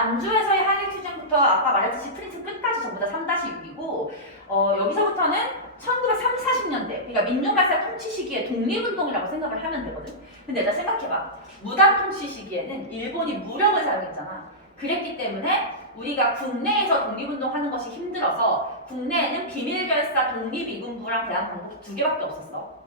만주에서의 항일투쟁부터 아까 말했듯이 프린스 끝까지 전부 다 3-6이고 여기서부터는 1930, 40년대 그러니까 민족말살 통치 시기의 독립운동이라고 생각을 하면 되거든. 근데 일단 생각해봐. 무당 통치 시기에는 일본이 무력을 사용했잖아. 그랬기 때문에 우리가 국내에서 독립운동하는 것이 힘들어서 국내에는 비밀결사 독립위군부랑 대한민국 두 개밖에 없었어.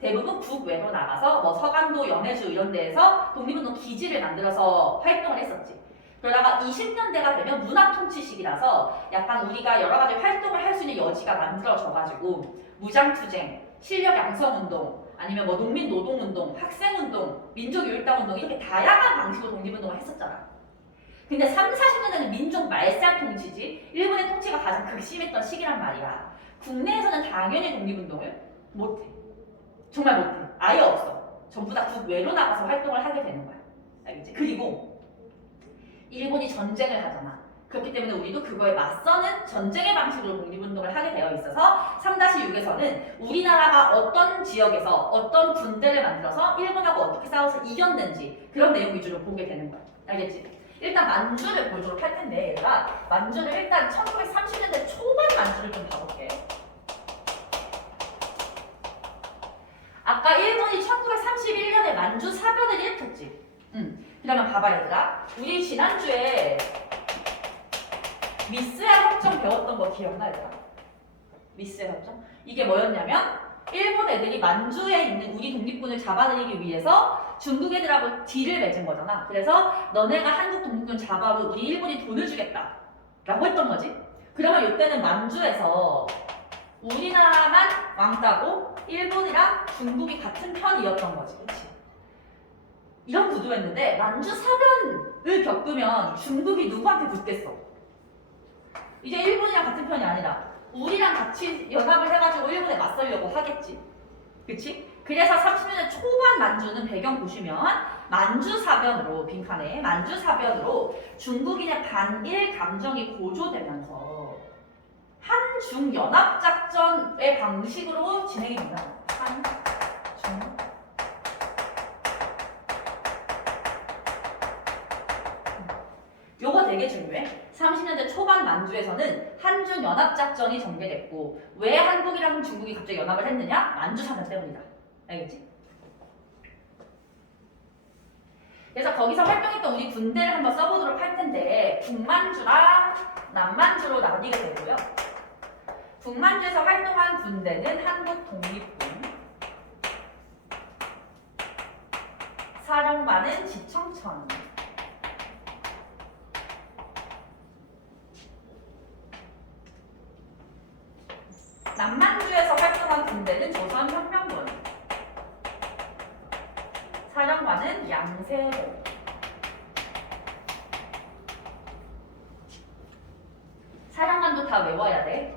대부분 국외로 나가서 뭐 서간도, 연해주 이런 데에서 독립운동 기지를 만들어서 활동을 했었지. 그러다가 20년대가 되면 문화통치 시기라서 약간 우리가 여러 가지 활동을 할 수 있는 여지가 만들어져가지고 무장투쟁, 실력 양성운동, 아니면 뭐 농민노동운동, 학생운동, 민족유일당운동 이렇게 다양한 방식으로 독립운동을 했었잖아. 근데 30, 40년대는 민족 말살 통치지 일본의 통치가 가장 극심했던 시기란 말이야. 국내에서는 당연히 독립운동을 못해. 정말 못해. 아예 없어. 전부 다 국외로 나가서 활동을 하게 되는 거야. 알겠지? 그리고 일본이 전쟁을 하잖아. 그렇기 때문에 우리도 그거에 맞서는 전쟁의 방식으로 독립운동을 하게 되어 있어서 3-6에서는 우리나라가 어떤 지역에서 어떤 군대를 만들어서 일본하고 어떻게 싸워서 이겼는지 그런 내용 위주로 보게 되는 거야. 알겠지? 일단 만주를 보도록 할 텐데 얘들아 만주를 일단 1930년대 초반 만주를 좀 봐볼게. 아까 일본이 1931년에 만주 사변을 일으켰지. 그러면 봐봐 얘들아. 우리 지난주에 미스야 협정 배웠던 거 기억나 얘들아? 미스야 협정? 이게 뭐였냐면 일본 애들이 만주에 있는 우리 독립군을 잡아들이기 위해서 중국 애들하고 딜을 맺은 거잖아. 그래서 너네가 한국 독립군 잡아도 우리 일본이 돈을 주겠다 라고 했던 거지. 그러면 이때는 만주에서 우리나라만 왕따고 일본이랑 중국이 같은 편이었던 거지. 그치? 이런 구도였는데 만주 사변을 겪으면 중국이 누구한테 붙겠어? 이제 일본이랑 같은 편이 아니라 우리랑 같이 연합을 해가지고 일본에 맞서려고 하겠지. 그치? 그래서 30년대 초반 만주는 배경 보시면 만주 사변으로 빈칸에 만주 사변으로 중국인의 반일 감정이 고조되면서 한중 연합작전의 방식으로 진행이 된다. 한중 요거 되게 중요해. 30년대 초반 만주에서는 한중 연합작전이 전개됐고 왜 한국이랑 중국이 갑자기 연합을 했느냐? 만주 사변 때문이다. 알겠지? 그래서 거기서 활동했던 우리 군대를 한번 써보도록 할 텐데 북만주랑 남만주로 나뉘게 되고요. 북만주에서 활동한 군대는 한국독립군, 사령관은 지청천, 남만주에서 활동한 군대는 조선혁명군, 사령관은 양세호. 사령관도 다 외워야 돼.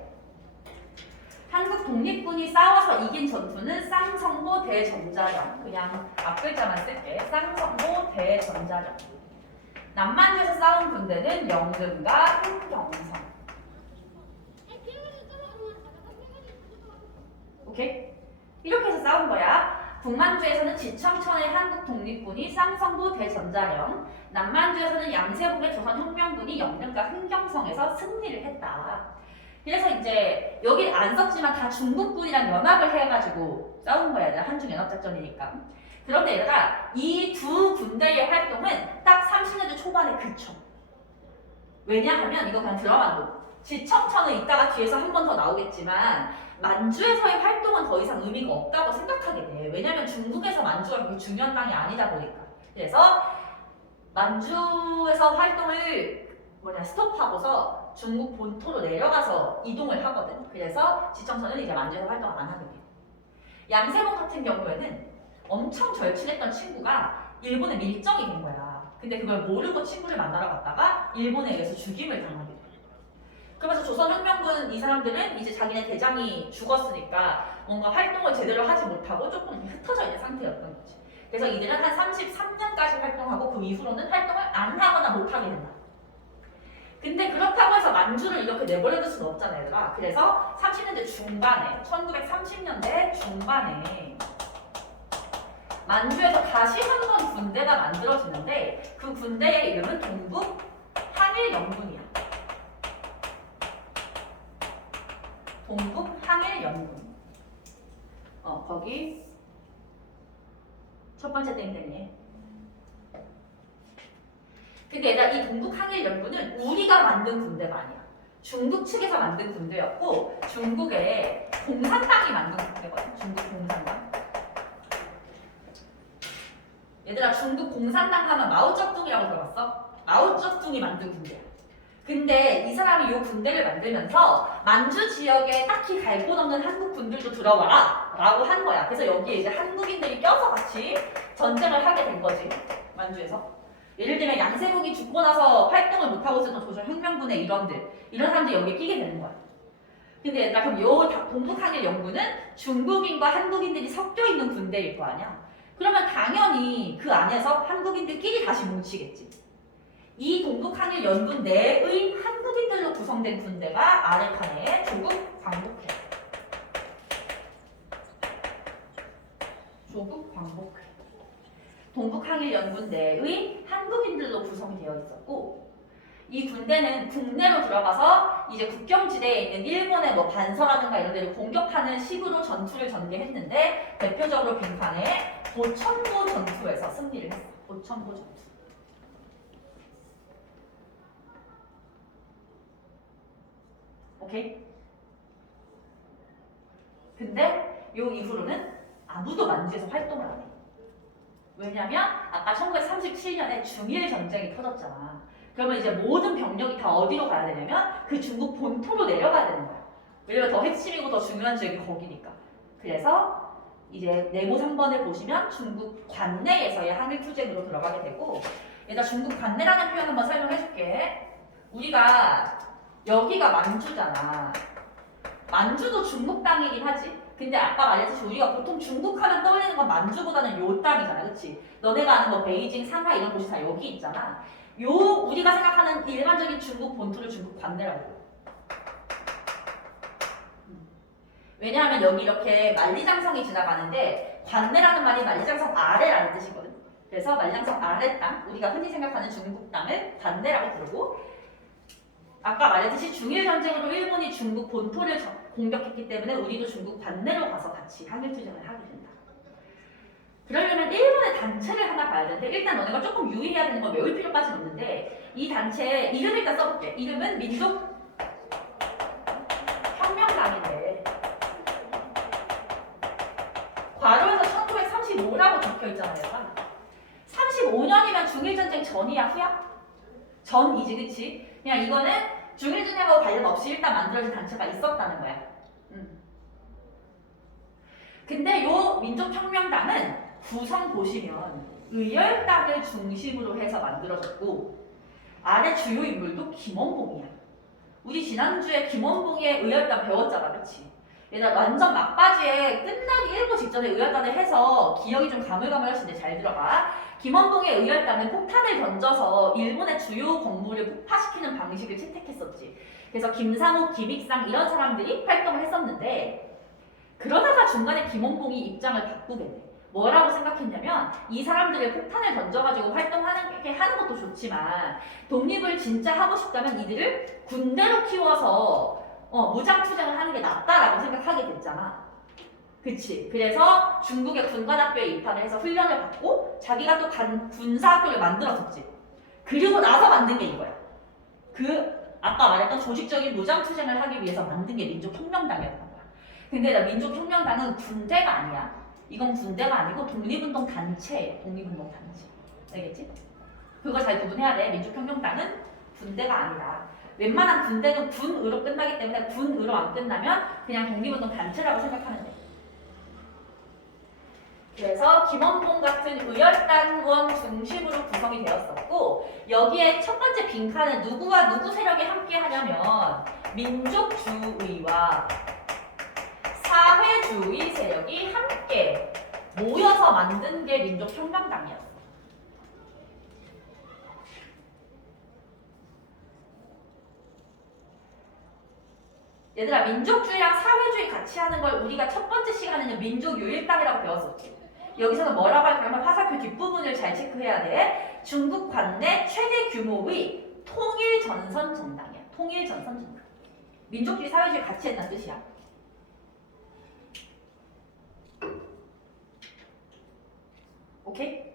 한국 독립군이 싸워서 이긴 전투는 쌍성보 대전자령. 그냥 앞글자만 쓸게. 쌍성보 대전자령. 남만주에서 싸운 군대는 영등과 흥경성. 오케이? 이렇게 해서 싸운 거야. 북만주에서는 지청천의 한국 독립군이 쌍성보 대전자령, 남만주에서는 양세복의 조선혁명군이 영등과 흥경성에서 승리를 했다. 그래서 이제 여기 안 썼지만 다 중국군이랑 연합을 해가지고 싸운 거야. 한중 연합작전이니까. 그런데 얘들아 이 두 군대의 활동은 딱 30년대 초반에 그쳐. 왜냐하면 이거 그냥 들어만 지청천은 이따가 뒤에서 한 번 더 나오겠지만 만주에서의 활동은 더 이상 의미가 없다고 생각하게 돼. 왜냐면 중국에서 만주가 그렇게 중요한 땅이 아니다 보니까. 그래서 만주에서 활동을 스톱하고서 중국 본토로 내려가서 이동을 하거든. 그래서 지청천은 이제 만주에서 활동을 안 하게 돼. 양세복 같은 경우에는 엄청 절친했던 친구가 일본에 밀정이 된 거야. 근데 그걸 모르고 친구를 만나러 갔다가 일본에 의해서 죽임을 당하게 돼. 그러면서 조선혁명군 이 사람들은 이제 자기네 대장이 죽었으니까 뭔가 활동을 제대로 하지 못하고 조금 흩어져 있는 상태였던 거지. 그래서 이들은 한 33년까지 활동하고 그 이후로는 활동을 안 하거나 못하게 된다. 근데 그렇다고 해서 만주를 이렇게 내버려둘 수는 없잖아 얘들아. 그래서 30년대 중반에 1930년대 중반에 만주에서 다시 한 번 군대가 만들어지는데 그 군대의 이름은 동북 항일연군이야. 동북 항일연군. 거기 첫 번째 땡땡이. 근데 얘들아, 이 동북 항일연군은 우리가 만든 군대가 아니야. 중국 측에서 만든 군대였고, 중국의 공산당이 만든 군대거든. 중국 공산당. 얘들아, 중국 공산당 하면 마오쩌둥이라고 들어봤어? 마오쩌둥이 만든 군대야. 근데 이 사람이 이 군대를 만들면서 만주 지역에 딱히 갈 곳 없는 한국 군들도 들어와라 라고 한 거야. 그래서 여기에 이제 한국인들이 껴서 같이 전쟁을 하게 된 거지, 만주에서. 예를 들면 양세국이 죽고 나서 활동을 못하고 있었던 조선혁명군의 이런 사람들이 여기에 끼게 되는 거야. 근데 얘들아, 그럼 요 동북항일연군은 중국인과 한국인들이 섞여 있는 군대일 거 아니야? 그러면 당연히 그 안에서 한국인들끼리 다시 뭉치겠지. 이 동북항일연군 내의 한국인들로 구성된 군대가 아래 칸에 조국 광복회. 조국 광복회. 동북항일연군 내의 한국인들로 구성이 되어 있었고, 이 군대는 국내로 들어가서 이제 국경지대에 있는 일본의 뭐 반서라든가 이런 데를 공격하는 식으로 전투를 전개했는데, 대표적으로 빈칸에 보천보 전투에서 승리를 했어. 보천보 전투. 오케이? 근데 요 이후로는 아무도 만주에서 활동을 안 해. 왜냐면 아까 1937년에 중일 전쟁이 터졌잖아. 그러면 이제 모든 병력이 다 어디로 가야 되냐면 그 중국 본토로 내려가야 되는 거야. 왜냐면 더 핵심이고 더 중요한 지역이 거기니까. 그래서 이제 네모 3번을 보시면 중국 관내에서의 항일투쟁으로 들어가게 되고, 얘들아, 중국 관내라는 표현 한번 설명해 줄게. 우리가 여기가 만주잖아. 만주도 중국 땅이긴 하지. 근데 아까 말했듯이 우리가 보통 중국 하면 떠올리는 건 만주보다는 요 땅이잖아. 그치? 너네가 아는 뭐 베이징, 상하이 이런 곳이 다 여기 있잖아. 요 우리가 생각하는 일반적인 중국 본토를 중국 관내라고. 왜냐하면 여기 이렇게 만리장성이 지나가는데 관내라는 말이 만리장성 아래라는 뜻이거든. 그래서 만리장성 아래 땅, 우리가 흔히 생각하는 중국 땅을 관내라고 부르고, 아까 말했듯이 중일 전쟁으로 일본이 중국 본토를 공격했기 때문에 우리도 중국 관내로 가서 같이 항일투쟁을 하게 된다. 그러려면 일본의 단체를 하나 봐야 되는데, 일단 너네가 조금 유의해야 되는 건 외울 필요까지는 없는데, 이 단체 이름을 일단 써볼게. 이름은 민족혁명당인데 괄호에서 1935라고 적혀있잖아요. 35년이면 중일전쟁 전이야, 후야? 전이지, 그치? 그냥 이거는 중일전쟁하고 관련 없이 일단 만들어진 단체가 있었다는 거야. 근데 요 민족혁명당은 구성 보시면 의열당을 중심으로 해서 만들어졌고, 아래 주요 인물도 김원봉이야. 우리 지난주에 김원봉의 의열당 배웠잖아, 그치? 얘들아, 완전 막바지에 끝나기 일보 직전에 의열단을 해서 기억이 좀 가물가물하신데 잘 들어가. 김원봉의 의열단은 폭탄을 던져서 일본의 주요 건물을 폭파시키는 방식을 채택했었지. 그래서 김상욱, 김익상 이런 사람들이 활동을 했었는데, 그러다가 중간에 김원봉이 입장을 바꾸게 돼. 뭐라고 생각했냐면, 이 사람들을 폭탄을 던져가지고 활동하는 게 하는 것도 좋지만 독립을 진짜 하고 싶다면 이들을 군대로 키워서 무장투쟁을 하는 게 낫다라고 생각하게 됐잖아. 그치? 그래서 중국의 군관학교에 입학을 해서 훈련을 받고 자기가 또 군사학교를 만들었었지. 그리고 나서 만든 게 이거야. 아까 말했던 조직적인 무장투쟁을 하기 위해서 만든 게 민족혁명당이었던 거야. 근데 나 민족혁명당은 군대가 아니야. 이건 군대가 아니고 독립운동 단체예요. 독립운동 단체. 알겠지? 그거 잘 구분해야 돼. 민족혁명당은 군대가 아니다. 웬만한 군대는 군으로 끝나기 때문에 군으로 안 끝나면 그냥 독립운동 단체라고 생각하면 돼. 그래서 김원봉 같은 의열단원 중심으로 구성이 되었었고, 여기에 첫 번째 빈칸은 누구와 누구 세력이 함께 하냐면 민족주의와 사회주의 세력이 함께 모여서 만든 게 민족혁명당이었어. 얘들아, 민족주의랑 사회주의 같이 하는 걸 우리가 첫 번째 시간에는 민족유일당이라고 배웠었지. 여기서는 뭐라고 할까 하면 화살표 뒷부분을 잘 체크해야 돼. 중국 관내 최대 규모의 통일전선 정당이야. 통일전선 정당. 민족주의, 사회주의 같이 했다는 뜻이야. 오케이?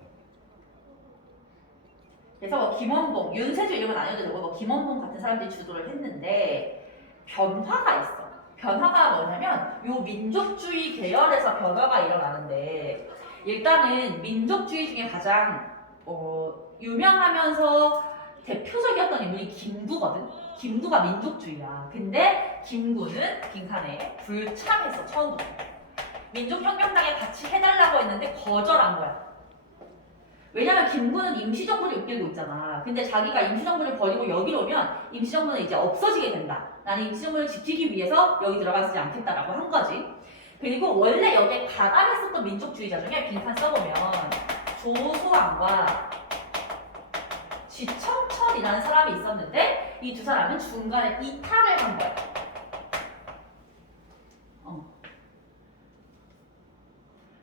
그래서 뭐 김원봉, 윤세주 이런 건 아니어도 되고 뭐 김원봉 같은 사람들이 주도를 했는데 변화가 있어. 변화가 뭐냐면 요 민족주의 계열에서 변화가 일어나는데 일단은 민족주의 중에 가장 유명하면서 대표적이었던 인물이 김구거든. 김구가 민족주의야. 근데 김구는 빈칸에 불참해서 처음부터 민족혁명당에 같이 해달라고 했는데 거절한 거야. 왜냐면 김구는 임시정부를 이끌고 있잖아. 근데 자기가 임시정부를 버리고 여기로 오면 임시정부는 이제 없어지게 된다. 나는 임시정부를 지키기 위해서 여기 들어가지 않겠다라고 한 거지. 그리고 원래 여기에 가담했었던 민족주의자 중에 빈칸 써보면 조소왕과 지청천이라는 사람이 있었는데 이 두 사람은 중간에 이탈을 한 거야.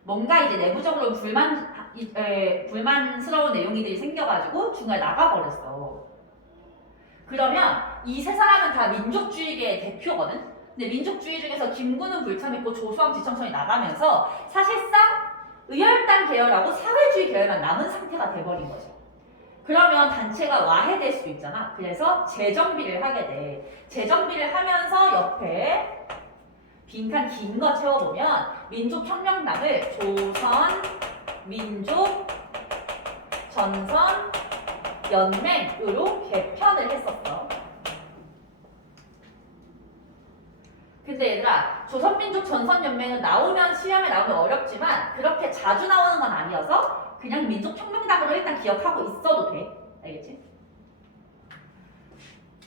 뭔가 이제 내부적으로 불만스러운 내용들이 생겨가지고 중간에 나가버렸어. 그러면 이 세 사람은 다 민족주의계의 대표거든? 근데 민족주의 중에서 김구는 불참했고 조수왕, 지청천이 나가면서 사실상 의열단 계열하고 사회주의 계열만 남은 상태가 돼버린 거죠. 그러면 단체가 와해될 수도 있잖아. 그래서 재정비를 하게 돼. 재정비를 하면서 옆에 빈칸 긴 거 채워보면 민족혁명당을 조선 민족 전선 연맹으로 개편을 했었어. 근데 얘들아, 조선민족 전선연맹은 나오면 시험에 나오면 어렵지만 그렇게 자주 나오는 건 아니어서 그냥 민족혁명당으로 일단 기억하고 있어도 돼. 알겠지?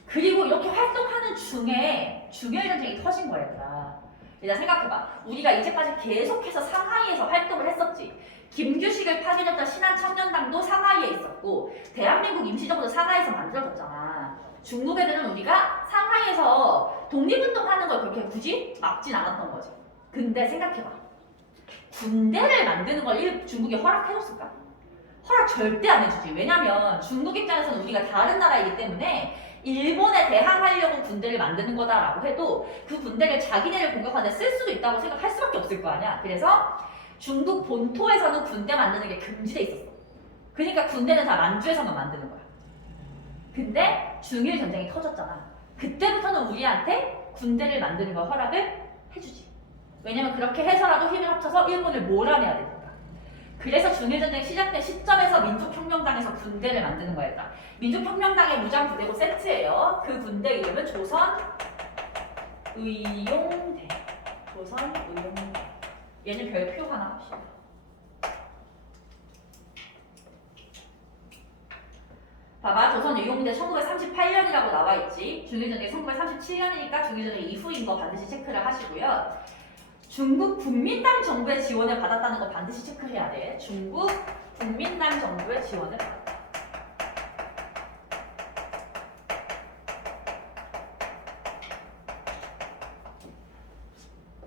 그리고 이렇게 활동하는 중에 중요한 전쟁이 터진 거야, 얘들아. 일단 생각해봐. 우리가 이제까지 계속해서 상하이에서 활동을 했었지. 김규식을 파견했던 신한청년당도 상하이에 있었고 대한민국 임시정부도 상하이에서 만들어졌잖아. 중국 애들은 우리가 상하이에서 독립운동하는 걸 그렇게 굳이 막진 않았던 거지. 근데 생각해봐. 군대를 만드는 걸 중국이 허락해줬을까? 허락 절대 안 해주지. 왜냐면 중국 입장에서는 우리가 다른 나라이기 때문에 일본에 대항하려고 군대를 만드는 거다라고 해도 그 군대를 자기네를 공격하는데 쓸 수도 있다고 생각할 수밖에 없을 거 아니야. 그래서 중국 본토에서는 군대 만드는 게 금지돼 있었어. 그러니까 군대는 다 만주에서만 만드는 거야. 근데 중일 전쟁이 터졌잖아. 그때부터는 우리한테 군대를 만드는 걸 허락을 해주지. 왜냐면 그렇게 해서라도 힘을 합쳐서 일본을 몰아내야 되니까. 그래서 중일전쟁 시작된 시점에서 민족혁명당에서 군대를 만드는 거였다. 민족혁명당의 무장부대고 세트예요. 그 군대 이름은 조선의용대. 조선의용대. 얘는 별표 하나 합시다. 봐봐, 조선의용대 1938년이라고 나와있지. 중일전쟁이 1937년이니까 중일전쟁 이후인 거 반드시 체크를 하시고요. 중국 국민당 정부의 지원을 받았다는 거 반드시 체크해야 돼. 중국 국민당 정부의 지원을 받았다.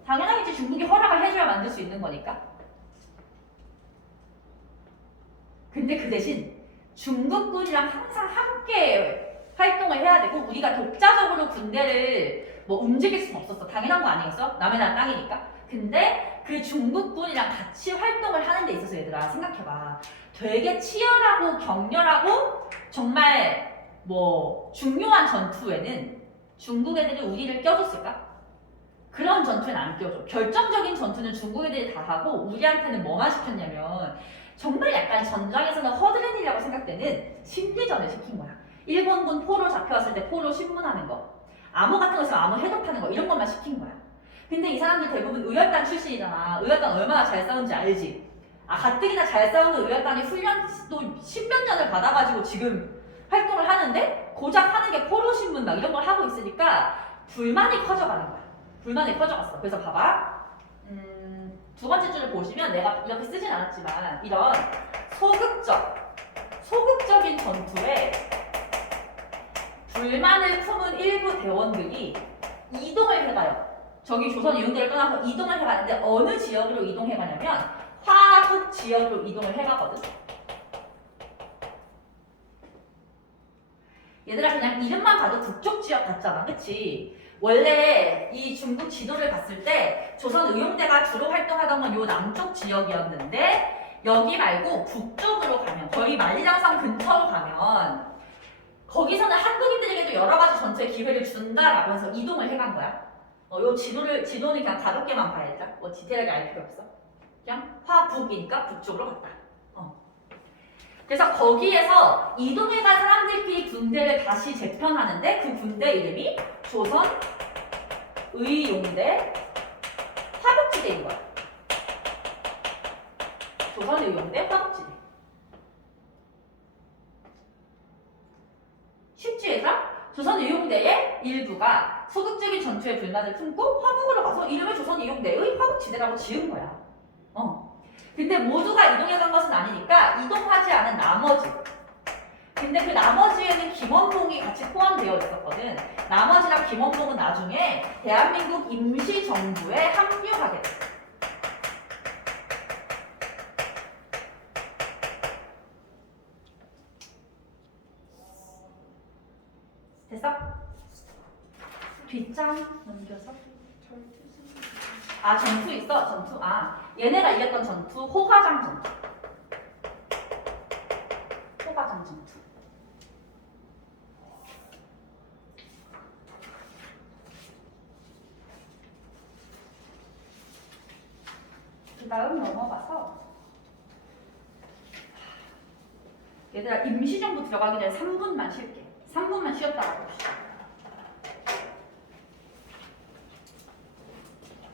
당연하겠지. 중국이 허락을 해줘야 만들 수 있는 거니까. 근데 그 대신 중국군이랑 항상 함께 활동을 해야 되고 우리가 독자적으로 군대를 뭐 움직일 수는 없었어. 당연한 거 아니겠어? 남의 나라 땅이니까. 근데 그 중국군이랑 같이 활동을 하는 데 있어서 얘들아 생각해봐. 되게 치열하고 격렬하고 정말 뭐 중요한 전투에는 중국 애들이 우리를 껴줬을까? 그런 전투는 안 껴줘. 결정적인 전투는 중국 애들이 다 하고 우리한테는 뭐만 시켰냐면 정말 약간 전장에서는 허드렛 일이라고 생각되는 심리전을 시킨 거야. 일본군 포로 잡혀왔을 때 포로 신문하는 거, 암호 같은 거 있으면 암호 해독하는 거 이런 것만 시킨 거야. 근데 이 사람들 대부분 의열단 출신이잖아. 의열단 얼마나 잘 싸운지 알지? 가뜩이나 잘 싸우는 의열단이 훈련도 십몇 년을 받아가지고 지금 활동을 하는데 고작 하는 게 포로 신문당 이런 걸 하고 있으니까 불만이 커져가는 거야. 불만이 커져갔어. 그래서 봐봐. 두 번째 줄을 보시면 내가 이렇게 쓰진 않았지만 이런 소극적인 전투에 불만을 품은 일부 대원들이 이동을 해가요. 저기 조선 이용대를 떠나서 이동을 해가는데 어느 지역으로 이동해가냐면 화북 지역으로 이동을 해가거든. 얘들아 그냥 이름만 봐도 북쪽 지역 같잖아, 그치? 원래 이 중국 지도를 봤을 때 조선 의용대가 주로 활동하던 건 요 남쪽 지역이었는데 여기 말고 북쪽으로 가면 거의 만리장성 근처로 가면 거기서는 한국인들에게도 여러 가지 전투의 기회를 준다라고 해서 이동을 해간 거야. 요 지도는 그냥 가볍게만 봐야겠다. 뭐 디테일하게 알 필요 없어. 그냥 화북이니까 북쪽으로 갔다. 그래서 거기에서 이동해간 사람들끼리 군대를 다시 재편하는데 그 군대 이름이 조선 의용대 화북지대인 거야. 조선 의용대 화북지대. 쉽지 얘들아? 조선 의용대의 일부가 소극적인 전투에 불만을 품고 화북으로 가서 이름을 조선 의용대의 화북지대라고 지은 거야. 근데 모두가 이동해간 것은 아니니까 이동하지 않은 나머지. 근데 그 나머지에는 김원봉이 같이 포함되어 있었거든. 나머지랑 김원봉은 나중에 대한민국 임시정부에 합류하게 됐어. 됐어? 뒷장 넘겨서. 아, 전투 있어? 전투. 아, 얘네가 이겼던 전투, 호가장 전투. 호가장 전투. 그 다음 넘어가서 얘들아 임시정부 들어가기 전에 3분만 쉴게. 3분만 쉬었다가 봅시다.